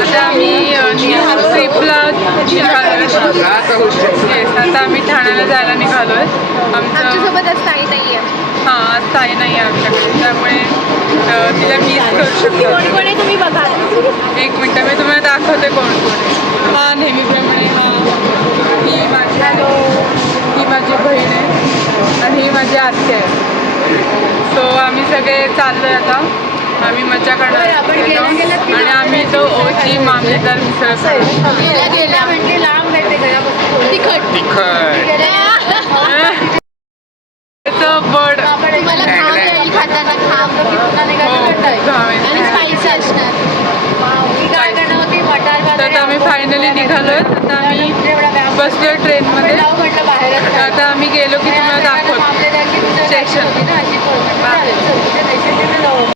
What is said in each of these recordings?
आता आम्ही ट्रिपला निघालो. आता आम्ही ठाण्याला जायला निघालो आहे. आमच्यासोबत आज ताई नाही आहे. हां, आज ताई नाही आहे आमच्याकडे, त्यामुळे तिला मिस करू शकतो. कोण कोण आहे तुम्ही बघा. एक मिनटं मी तुम्हाला दाखवते कोण कोण आहे. हा नेहमीप्रमाणे ही माझी बहीण आहे आणि ही माझी आत्या आहे. सो आम्ही सगळे चाललो आहे आता. आम्ही मजा करणार आणि आम्ही तो ओची मामलेदार मिसळ म्हणजे लांब तिखट बड तुम्हाला घाम येईल खाताना. घाम आणि स्पायसी असणार. तर आम्ही फायनली निघालोय. आता आम्ही बसलो ट्रेनमध्ये. आता आम्ही गेलो की तुम्हाला दाखवतो स्टेशन.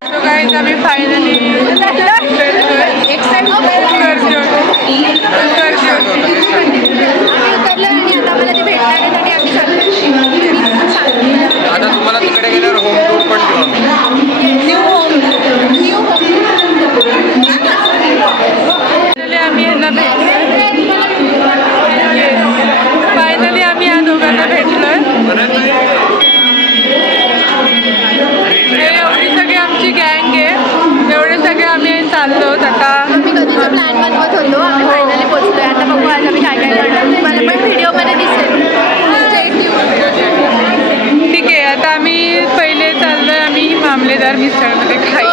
सो गाईज आम्ही फायनली आता तुम्हाला तिकडे गेल्यावर होम टूर पण देऊ आम्ही यांना फायनली आम्ही या दोघांना भेटलोय. एवढी सगळी आमची गँग आहे. एवढे सगळे आम्ही चाललो. आता आम्ही कधीचा प्लॅन बनवत होतो. आम्ही फायनली पोहोचलोय. आता बघू आज आम्ही काय काय करणार. तुम्हाला पण व्हिडिओमध्ये दिसेल. ठीक आहे. आता आम्ही पहिले चाललोय आम्ही मामलेदार मिसळमध्ये खायला.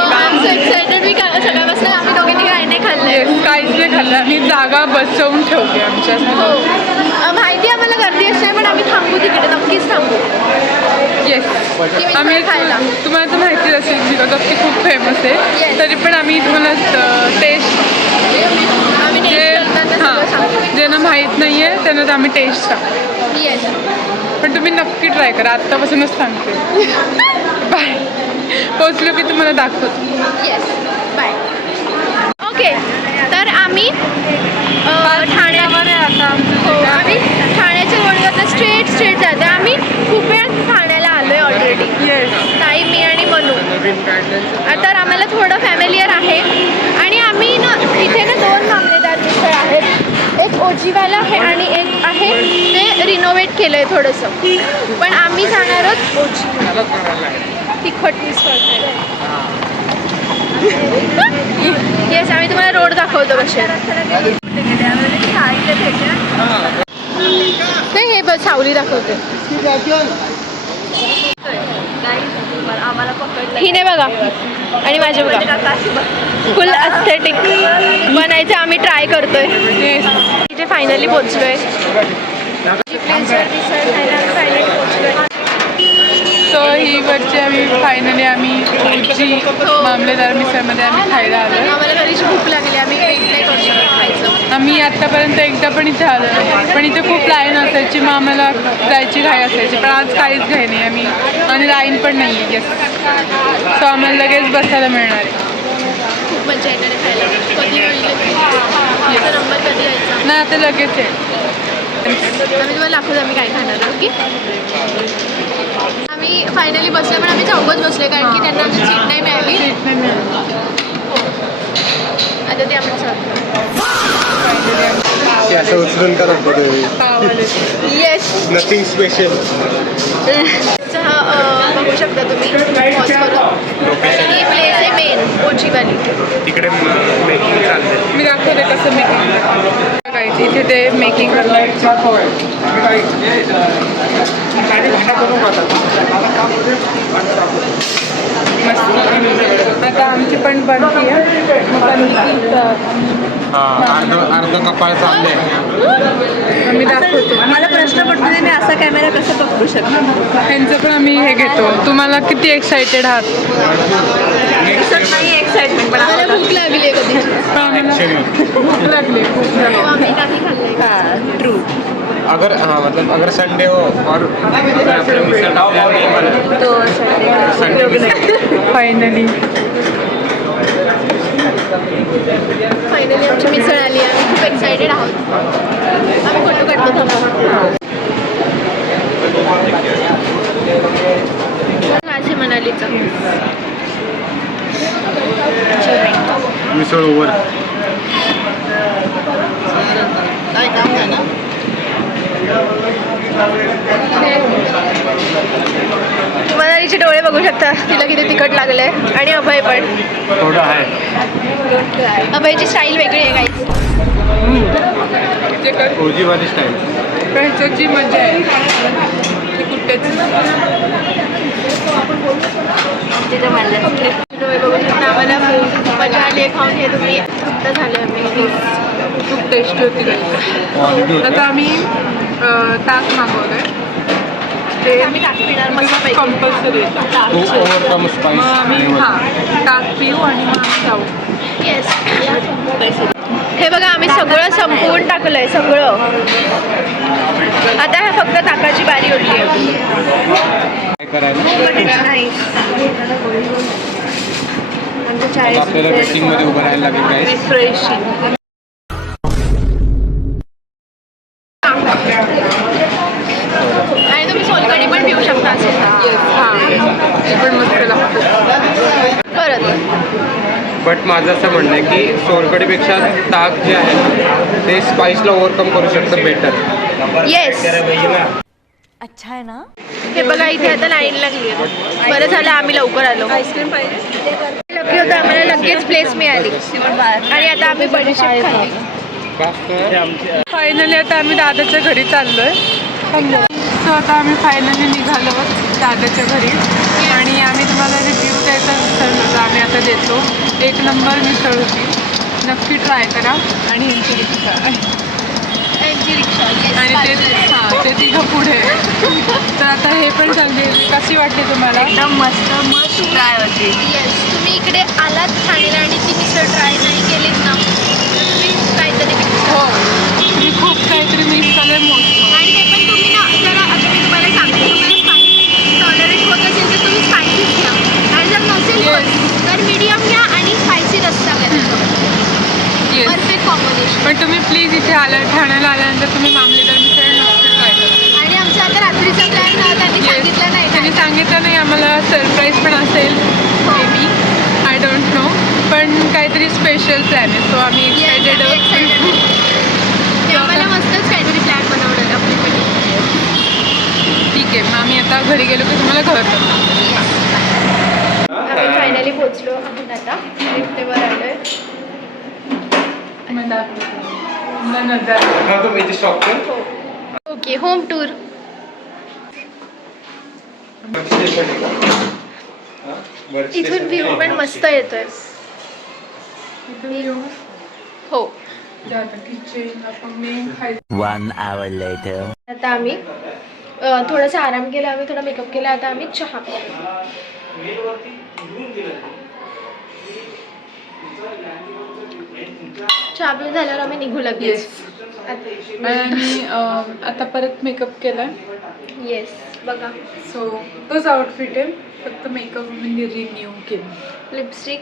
एक्सायटेड. मी सकाळपासून आम्ही दोघांनी काही नाही खाल्लंय. काहीच नाही खाल्लं. आम्ही जागा बसवून ठेवली आमच्या. हो माहिती आहे आम्हाला गर्दी असणार पण आम्ही थांबू तिकडे. नक्कीच थांबू. येस आम्ही खायला. तुम्हाला तर माहिती असेल बिकॉज ऑफ ती खूप फेमस आहे. तरी पण आम्ही तुम्हाला टेस्ट ज्यांना माहीत नाही आहे त्यांना तर आम्ही टेस्ट सांगतो. पण तुम्ही नक्की ट्राय करा. आत्तापासूनच सांगते. बाय. पोचलो की तुम्हाला दाखवतो. Yes bye. ओके तर आम्ही ठाण्यावर आता आम्ही ठाण्याच्या रोडवरनं स्ट्रेट जातो. आम्ही खूप वेळ ठाण्याला आलो आहे ऑलरेडी. येस ताई, मी आणि मनू. तर आम्हाला थोडं फॅमिलियर आहे. आणि आम्ही ना इथे ना 2 मामलेदार मिसळ आहेत. एक ओजीवाला आहे आणि एक आहे ते रिनोव्हेट केलं आहे थोडंसं. पण आम्ही जाणार आहोत ओजी तिखट मिसळ. येस आम्ही तुम्हाला रोड दाखवतो कसे. नाही हे बस सावली दाखवते. हिने बघा आणि माझे बघा. फुल अस्थेटिक बनायचं आम्ही ट्राय करतोय. इथे फायनली पोचलोय. सो ही वरची आम्ही फायनली आम्ही ओची मामलेदार मिसळमध्ये आम्ही खायला आलो. आम्हाला कधीची भूक लागली. आम्ही वेट नाही करू शकत खायचं. आम्ही आत्तापर्यंत एकदा पण इथे आलो नाही. पण इथे खूप लाईन असायची. मग आम्हाला जायची घाई असायची. पण आज काहीच घाई नाही आम्ही. आणि लाईन पण नाही आहे. येस सो आम्हाला लगेच बसायला मिळणार आहे. खूप मजा येणार खायला. कधी याचा नंबर कधी यायचा नाही आता लगेच आहे. आम्ही तुम्हाला दाखवतो आम्ही काय खाणार. ओके आम्ही फायनली बसलो. पण आम्ही चौघच बसले कारण की त्यांना आमची सीट नाही मिळाली. आता ते आम्ही असं उचलून करत होते. Yes nothing special. बघू शकता तुम्ही. ही प्लेस आहे मेन ओजीवाली. तिकडे मेकिंग चालते. मी दाखवते कसं मेकिंग करायचं. इथे ते मेकिंग करणार. आता आमची पण बनती आहे. अर्ध कपाळ चालले. आम्ही दाखवतो. मला प्रश्न पडतो मी असा कॅमेरा कसा पकडू शकतो. त्यांचं पण आम्ही हे घेतो. तुम्हाला किती एक्सायटेड आहात. नाही एक्साइटमेंट पण आम्हाला भूक लागली आहे कधी. भूक लागली. आम्ही काही खाल्लंय. ट्रू. अगर हाँ मतलब अगर संडे हो और अपने मिसळ तो फायनली आमची मिसळ आली. आम्ही खूप एक्सायटेड आहोत. आम्ही फोटो काढतो. माझी मनालीचं मिसळ ओव्हर. मनालीचे डोळे बघू शकता, तिला किती तिखट लागले. आणि अभय पण, थोडं आहे. अभयची स्टाईल वेगळी आहे काहीच. ओजीवाली स्टाईल. ह्याची मजा आहे ती कुठेच. डोळे बघू शकता. आम्हाला खूप मजा आली आहे खाऊन. हे तुम्ही तृप्त झाले आम्ही. खूप टेस्टी होती. आता आम्ही ताक मागवलं ते आम्ही ताक पिणार मस्त कंपल्सरी येतं. Overcome spice. मग आम्ही ताक पिऊ आणि मग आम्ही जाऊ. येस. हे बघा आम्ही सगळं संपवून टाकलंय सगळं. आता हे फक्त ताकाची बारी उरली आहे. काय करायला नाही आपल्याला वेटिंग मध्ये उभं राहायला लागेल काय. रिफ्रेशिंग. आणि तुम्ही सोलकढी पण पिऊ शकता असेल. ते पण मस्त लागतं. परत बट माझं असं म्हणणं आहे की सोलकडीपेक्षा ताक जे आहे ते स्पाइसला ओव्हरकम करू शकतं बेटर. येस. अच्छा आहे ना. हे बघा इथे आता लाईन लागली आहे. बरं झालं आम्ही लवकर आलो. आईस्क्रीम पाहिजे लकी होतं. आम्हाला लगेच प्लेस मिळाली आणि आता आम्ही बडीशेप खाल्ली. फायनली आता आम्ही दादाच्या घरी चाललोय. सो आता आम्ही फायनली निघालो दादाच्या घरी आणि आम्ही तुम्हाला रिव्ह्यू द्यायचा विसरलो तर आम्ही आता देतो. 1 नंबर मिसळ होती. नक्की ट्राय करा. आणि ह्यांची रिक्षा आणि ते तिघं पुढे. तर आता हे पण चालले. कशी वाटली तुम्हाला? एकदम मस्त ट्राय होती. येस. तुम्ही इकडे आलात ठाण्याला आणि ती मिसळ ट्राय नाही केलीत ना तर तुम्ही काहीतरी हो, तुम्ही खूप काहीतरी मिस केलं मोठं. आणि ते पण तुम्ही ना जरा आता मी तुम्हाला सांगते तुम्हाला स्पायसी टॉलरेट होत असेल तर तुम्ही स्पायसीच घ्या आणि जर नसेल होत तर मीडियम घ्या आणि स्पायसी रस्सा घ्या. येस. Perfect combination. पण तुम्ही प्लीज इथे ठाण्याला आल्यानंतर तुम्ही मामलेदार मिसळ नक्की ट्राय करा. आणि आमचा आता रात्रीचा प्लॅन त्यांनी सांगितलं नाही. त्यांनी सांगितलं नाही आम्हाला. सरप्राईज पण असेल may be, I don't know. पण काहीतरी स्पेशल प्लॅन आहे. सो आम्ही एक्सायटेड आहोत. ते आम्हाला मस्तच काहीतरी प्लॅन बनवलेला आपल्याकडे. ठीक आहे, मग आम्ही आता घरी गेलो की तुम्हाला घर करतो. आम्ही फायनली पोहोचलो आहोत आता. लिफ्टवर आलोय. ओके. Home tour. इथून व्ह्यू पण मस्त येतोय. हो. 1 hour later. आता आम्ही थोडासा आराम केला. आम्ही थोडा मेकअप केला. आता आम्ही चहा पितो. चहा पिऊन झाल्यावर आम्ही निघू लगेच. आणि आता परत मेकअप केला. येस. बघा सो तोच आउटफिट आहे, फक्त मेकअप म्हणजे रिन्यू केलं. लिपस्टिक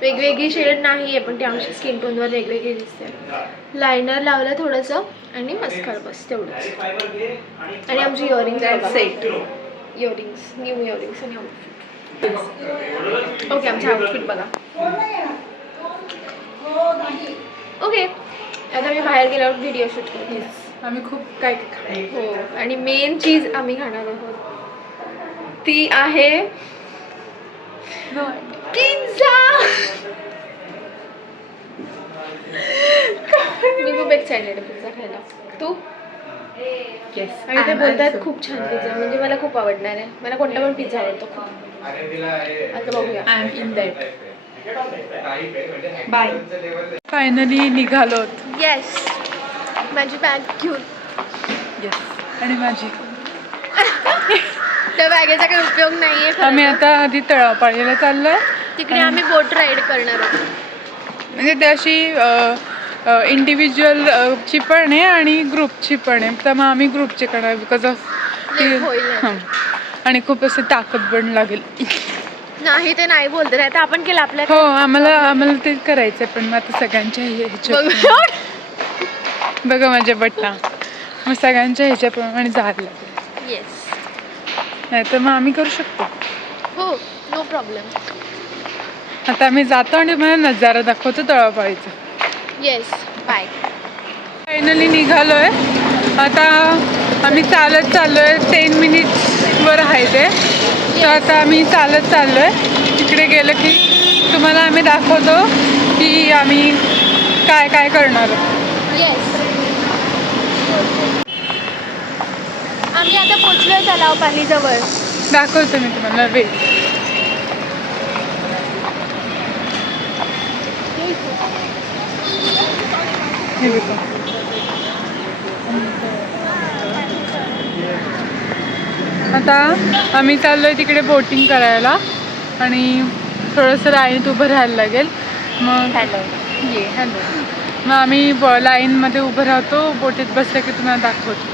वेगवेगळी शेड नाही आहे पण ती आमच्या स्किन टोनवर वेगवेगळी दिसते. लायनर लावलं थोडंसं आणि मस्कर बस तेवढंच. आणि आमची earrings set. Earrings new earrings आणि आउटफिट. ओके. आमचं आउटफिट बघा. ओके. आता मी बाहेर गेल्यावर व्हिडिओ शूट करते. आम्ही खूप काय काय हो. आणि मेन चीज आम्ही खाणार आहोत ती आहे पिझ्झा. मी खूप एक्सायटेड आहे पिझ्झा खायला. तू? येस. आणि ते बोलतात खूप छान पिझ्झा. म्हणजे मला खूप आवडणार आहे. मला कोणता पण पिझ्झा आवडतो खूप. आता बघूया. I am in that. Bye. Finally निघालो. येस. माझी बॅग घेऊन. येस. आणि माझी त्या बॅगेचा काही उपयोग नाही आहे. आम्ही आता आधी तळापाळीला चाललोय. तिकडे आम्ही बोट राईड करणार आहोत. म्हणजे ते अशी इंडिव्हिज्युअलची पण आहे आणि ग्रुपची पण आहे. तर मग आम्ही ग्रुपची करणार बिकॉज ऑफ होईल आणि खूप असं ताकद पण लागेल. नाही ते नाही बोलते नाही तर आपण केलं आपल्या. हो, आम्हाला ते करायचं आहे. पण मग आता सगळ्यांच्या ह्याच्या बघा माझ्या बट्टा मग सगळ्यांच्या ह्याच्याप्रमाणे जायला लागेल. येस. नाही तर मग आम्ही करू शकतो. हो. No problem. आता आम्ही जातो आणि मला नजारा दाखवतो तळापाळीचा. येस. बाय. फायनली निघालोय आता आम्ही चालत चाललो आहे. 10 मिनिट्सवर आहे ते. तर आता आम्ही चालत चाललो आहे. तिकडे गेलं की तुम्हाला आम्ही दाखवतो की आम्ही काय काय करणार आहोत. येस, आम्ही आता पोचलोय तलाव पालीजवळ. दाखवतो मी तुम्हाला. वेट. हे बघा. आता आम्ही चाललोय तिकडे बोटिंग करायला आणि थोडंसं लाईनीत उभं राहायला लागेल. मग हॅलो. मग आम्ही लाईनमध्ये उभं राहतो. बोटीत बसलं की तुम्हाला दाखवतो.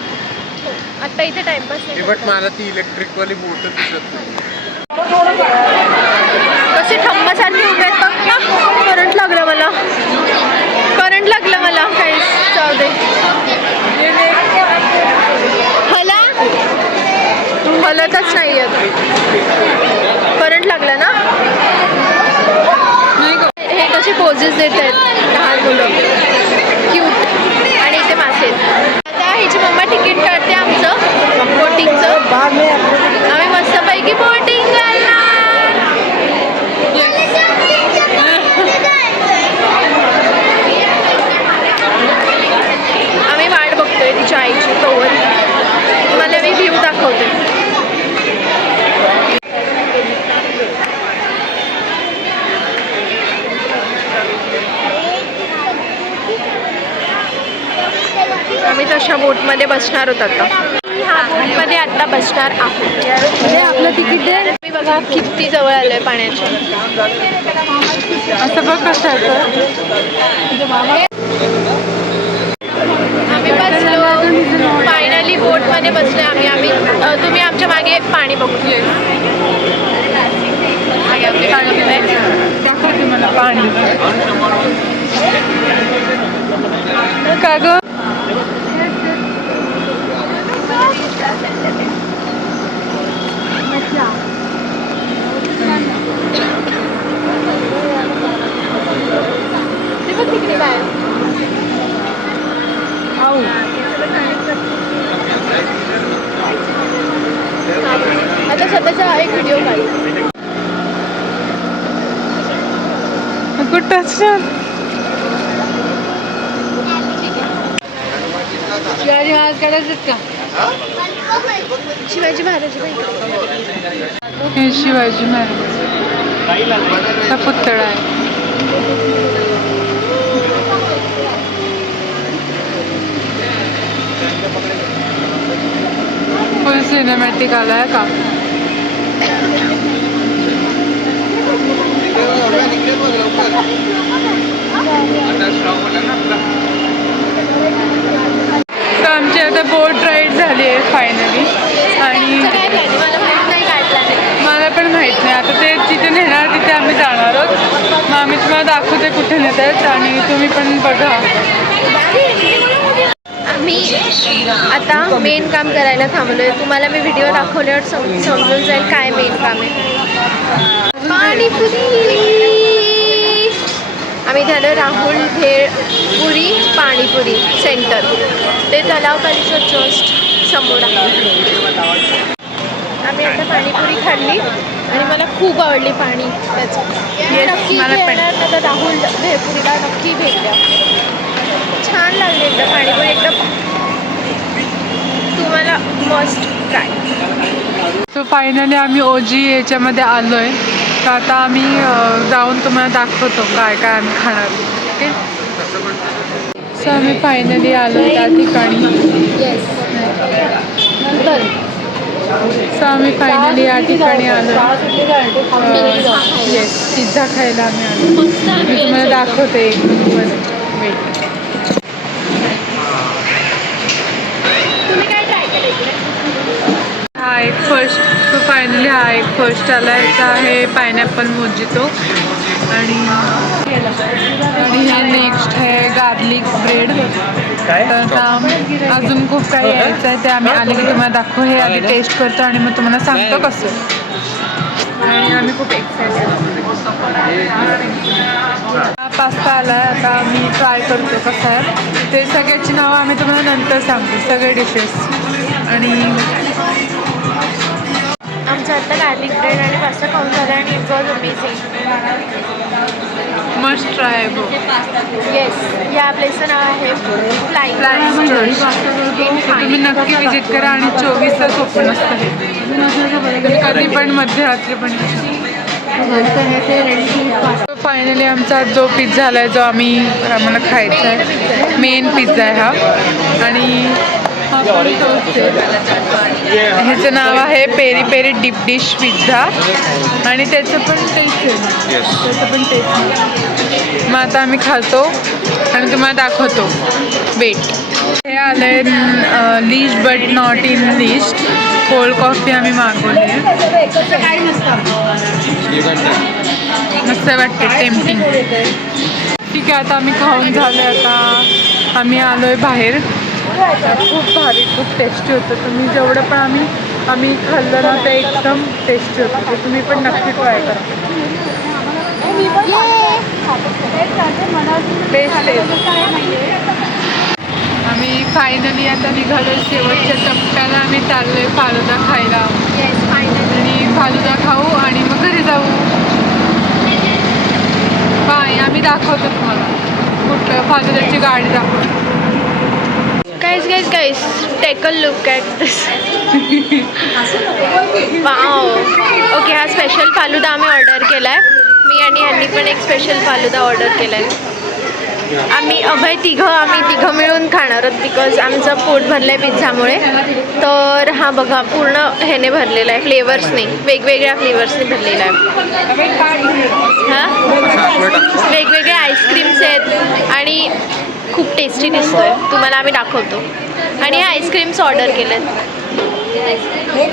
आता इथे टाइमपास बट मला ती इलेक्ट्रिकवाली बोट दिसत नाही. कसे ठंबासारखे उभे आहेत बघ ना. करंट लागलं मला. काही जाऊ दे. हलतच नाही आहेत. करंट लागला ना. हे कसे पोजेस देत आहेत लहान मुलं. क्यूट. आणि इथे मासे आहेत. आता हिची मम्मा तिकीट काढते आमचं बोटिंगचं. आम्ही मस्तपैकी बोटिंग करणार. आम्ही वाट बघतोय तिच्या आईची तोवर. मला मी व्ह्यू दाखवते. आम्ही तशा बोटमध्ये बसणार आहोत आता. ह्या बोटमध्ये आता बसणार आहोत. हे आपलं तिकीट आहे. मी बघा किती जवळ आलंय पाण्याच्या. असं बघ कसं आहे. आम्ही बसलो. फायनली बोटमध्ये बसले आम्ही. तुम्ही आमच्या मागे पाणी बघू. दाखवते मला पाणी. का ग. तिकडे काय आता स्वतःचा एक व्हिडिओ काढ. कुठं शिवाजी महाराज काढायचे का. शिवाजी महाराज हे शिवाजी महाराज पुतळा आहे. फुल सिनेमॅटिक आलाय का. तर आमची आता बोट राईड झाली आहे फायनली. आणि मला पण माहीत नाही. आता ते जिथे नेणार तिथे आम्ही जाणार आहोत. मग आम्ही तुम्हाला दाखवते कुठे नेतात आणि तुम्ही पण बघा. आम्ही आता मेन काम करायला थांबलोय. तुम्हाला मी व्हिडिओ दाखवल्यावर समजून जाईल काय मेन काम आहे. पाणीपुरी. आम्ही झालं राहुल भेळ पुरी पाणीपुरी सेंटर. ते तलावपालीच्या जस्ट समोर आहे. आम्ही आता पाणीपुरी खाल्ली आणि मला खूप आवडली पाणी त्याचं. नक्की येणार आता राहुल भेळपुरीला नक्की भेटल्या. छान लागली एकदम पाणीपुरी. एकदम तुम्हाला मस्ट ट्राय. सो फायनली आम्ही ओजी याच्यामध्ये आलो आहे. तर आता आम्ही जाऊन तुम्हाला दाखवतो काय काय आम्ही खाणार. ओके. सो आम्ही फायनली आलो त्या ठिकाणी. सो आम्ही फायनली या ठिकाणी आलो. येस, पिझ्झा खायला आम्ही आलो. मी तुम्हाला दाखवते एक वेट. हा एक फर्स्ट. सो फायनली हा एक फर्स्ट आला. याचा आहे पायनॅपल मोजितो. आणि हे नेक्स्ट आहे गार्लिक ब्रेड. तर अजून खूप काही यायचं आहे. ते आम्ही आले की तुम्हाला दाखवू. हे आधी टेस्ट करतो आणि मग तुम्हाला सांगतो कसं. आणि आम्ही खूप एक्साइटेड. पास्ता आला आहे. आता आम्ही ट्राय करतो कसं आहे ते. सगळ्याची नावं आम्ही तुम्हाला नंतर सांगतो, सगळे डिशेस. आणि आमचं आता गार्लिक ब्रेड आणि पास्ता खाऊन झाला आणि it was amazing. Must try आहे बघ. येस, या प्लेसचं नाव आहे फ्लाइंग फ्लाइंग तुम्ही नक्की विजिट करा. आणि 24 तास ओपन असतं हे. तुम्ही कधी पण मध्यरात्री पण येऊ शकता. फायनली आमचा जो पिझ्झा आला आहे, जो आम्हाला खायचा आहे, मेन पिझ्झा आहे हा. आणि हा पण तोच आहे. ह्याचं नाव आहे peri peri deep dish pizza. आणि त्याचं पण टेस्ट आहे. त्याचं पण टेस्ट आहे. मग आता आम्ही खातो आणि तुम्हाला दाखवतो. वेट. हे आलं आहे list but not in list. Cold coffee आम्ही मागवली आहे. मस्त वाटते, टेम्पटिंग. ठीक आहे, आता आम्ही खाऊन झालं. आता आम्ही आलो आहे बाहेर. खूप भारी, खूप टेस्टी होतं. तुम्ही जेवढं पण आम्ही खाल्लं ना, ते एकदम टेस्टी होतं. ते तुम्ही पण नक्की ट्राय करा. Best taste. आम्ही फायनली आता निघालो. शेवटच्या टप्प्याला आम्ही चाललो आहे फालुदा खायला. Yes, finally. आणि फालुदा खाऊ आणि मग घरी जाऊ. बाय. आम्ही दाखवतो तुम्हाला कुठलं फालुद्याची गाडी दाखवतो. Guys, take a look at this. Wow. Okay, हा स्पेशल फालुदा आम्ही ऑर्डर केला आहे. मी आणि यांनी पण एक स्पेशल फालुदा ऑर्डर केला आहे. आम्ही तिघं मिळून खाणार आहोत बिकॉज आमचं पोट भरलं आहे पिझ्झामुळे. तर हा बघा, पूर्ण ह्याने भरलेला आहे, फ्लेवर्सने, वेगवेगळ्या फ्लेवर्सने भरलेला आहे. हां, वेगवेगळे आईस्क्रीम्स आहेत आणि खूप टेस्टी दिसतोय. तुम्हाला आम्ही दाखवतो. आणि हे आईस्क्रीम्स ऑर्डर केलेत. हे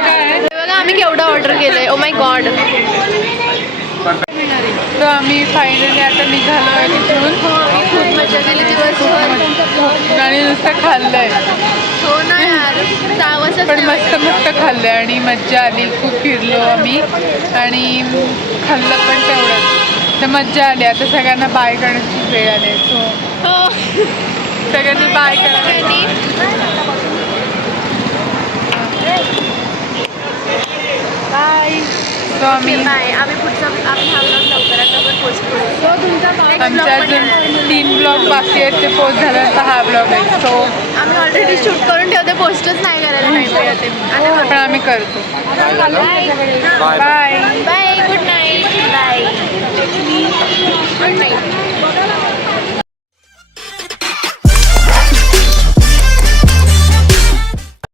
काय आहे? बघा आम्ही केवढं ऑर्डर केलं आहे. Oh my God. तर आम्ही फायनली आता निघालो आहे तिथून. खूप मजा केली दिवसभर आणि नुसतं खाल्लं आहे. हो ना यार, जावंसच पण नाही मस्त मस्त खाल्लं आहे आणि मज्जा आली. खूप फिरलो आम्ही आणि खाल्लं पण तेवढंच. तर मज्जा आली. आता सगळ्यांना बाय करण्याची वेळ आली. सो हो, सगळ्यांनी बाय करा. बाय. सो आम्ही बाय. आम्ही हा ब्लॉग लवकरात लवकर पोस्ट करू. आमच्या अजून 3 ब्लॉग बाकी आहेत. ते पोस्ट झाल्यानंतर हा ब्लॉग आहे. सो आम्ही ऑलरेडी शूट करून ठेवते, पोस्टच नाही करायला नाही मिळते. पण आम्ही करतो. Bye bye. Bye. Good night. Bye. Good night.